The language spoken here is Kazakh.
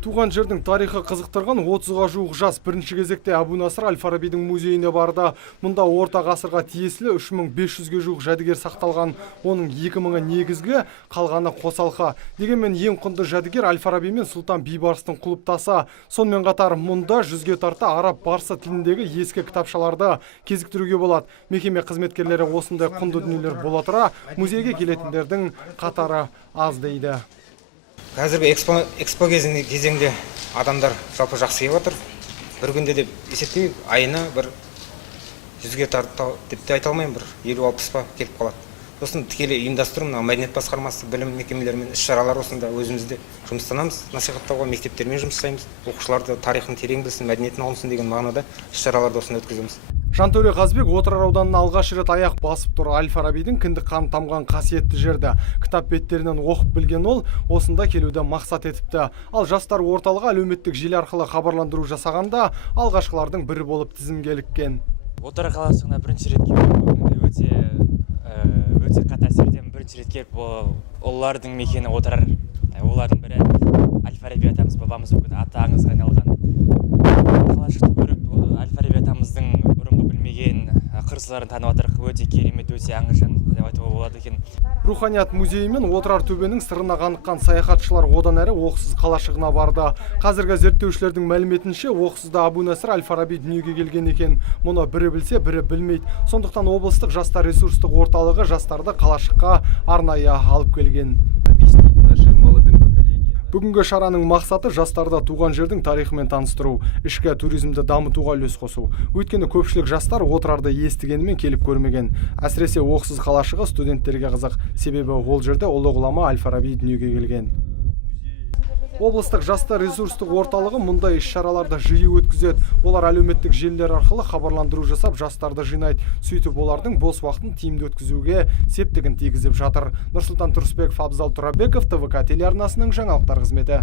Туған жердің тарихы қызықтырған 30-ға жуық жас бірінші кезекте Әбу Насыр Әл-Фарабидің музейіне барды. Мұнда орта ғасырға тиесілі 3500-ге жуық жәдігер сақталған. Оның 2000-і негізгі, қалғаны қосалқы. Дегенмен ең құнды жәдігер Әл-Фараби мен Сұлтан Бейбарыстың құлыптасы. Сонымен қатар мұнда 100-ге тарта араб парсы тіліндегі ескі кітапшаларды кезіктіруге болады. Мекеме қызметкерлері осындай құнды дүниелер бола тұра, музейге келетіндердің қатары аз дейді. Қазіргі экспо кезеңде адамдар жалпы жақсы келіп отыр. Бір күнде деп есептейік, айына бір 100-ге тарта деп те айта алмаймын, бір 50-60 па келіп қалады. Сосын тікелей ұйымдастыру, мәдениет басқармасы, білім мекемелерімен іс-шаралар осында өзімізде жұмыстанамыз, насихаттауға мектептермен жұмыс жасаймыз. Оқушыларды тарихын терең білсін, мәдениетін алынсын деген мағынада іс-шараларды осында өткіземіз. Жантөре Қазбек Отырар ауданына алғаш рет аяқ басып тұр. Әл-Фарабидің кіндік қаны тамған қасиетті жерді кітап беттерінен оқып білген ол осында келуді мақсат етіпті. Ал жастар орталығы әлеуметтік желі арқылы хабарландыру жасағанда алғашқылардың бірі болып тізімге іліккен. Отырар қаласына бірінші рет келіп, өте қатты әсерден бірінші рет келіп, олардың мекені Отырар. Олардың бірі Әл-Фараби атамыз, бабамыз өкілі аты аңызға айналған. Қалашықты көріп, Әл-Фараби атамыздың бұрынғы білмеген қыр-сырларын танып отырық. Өте керемет, өте аңызжан деп айтуға болады екен. Руханият музейі мен Отырар төбенің сырына қаныққан саяхатшылар одан әрі Оқсыз қалашығына барды. Қазіргі зерттеушілердің мәліметінше Оқсызда Әбу Насыр Әл-Фараби дүниеге келген екен. Мұны бірі білсе, бірі білмейді. Сондықтан облыстық жастар ресурстық орталығы жастарды қалашыққа арнайы алып келген. Бүгінгі шараның мақсаты жастарды туған жердің тарихымен таныстыру, ішкі туризмді дамытуға үлес қосу. Өйткені көпшілік жастар Отырарды естігенімен келіп көрмеген. Әсіресе Оқсыз қалашығы студенттерге қызық, себебі ол жерде ұлы ғұлама Әл-Фараби дүниеге келген. Облыстық жастар ресурстық орталығы мұндай іс-шараларды жиі өткізеді. Олар әлеуметтік желілер арқылы хабарландыру жасап, жастарды жинайды. Сөйтіп олардың бос уақытын тиімді өткізуге септігін тигізіп жатыр. Нұрсұлтан Тұрысбеков, Абзал Тұрабеков, ТВК телеарнасының жаңалықтар қызметі.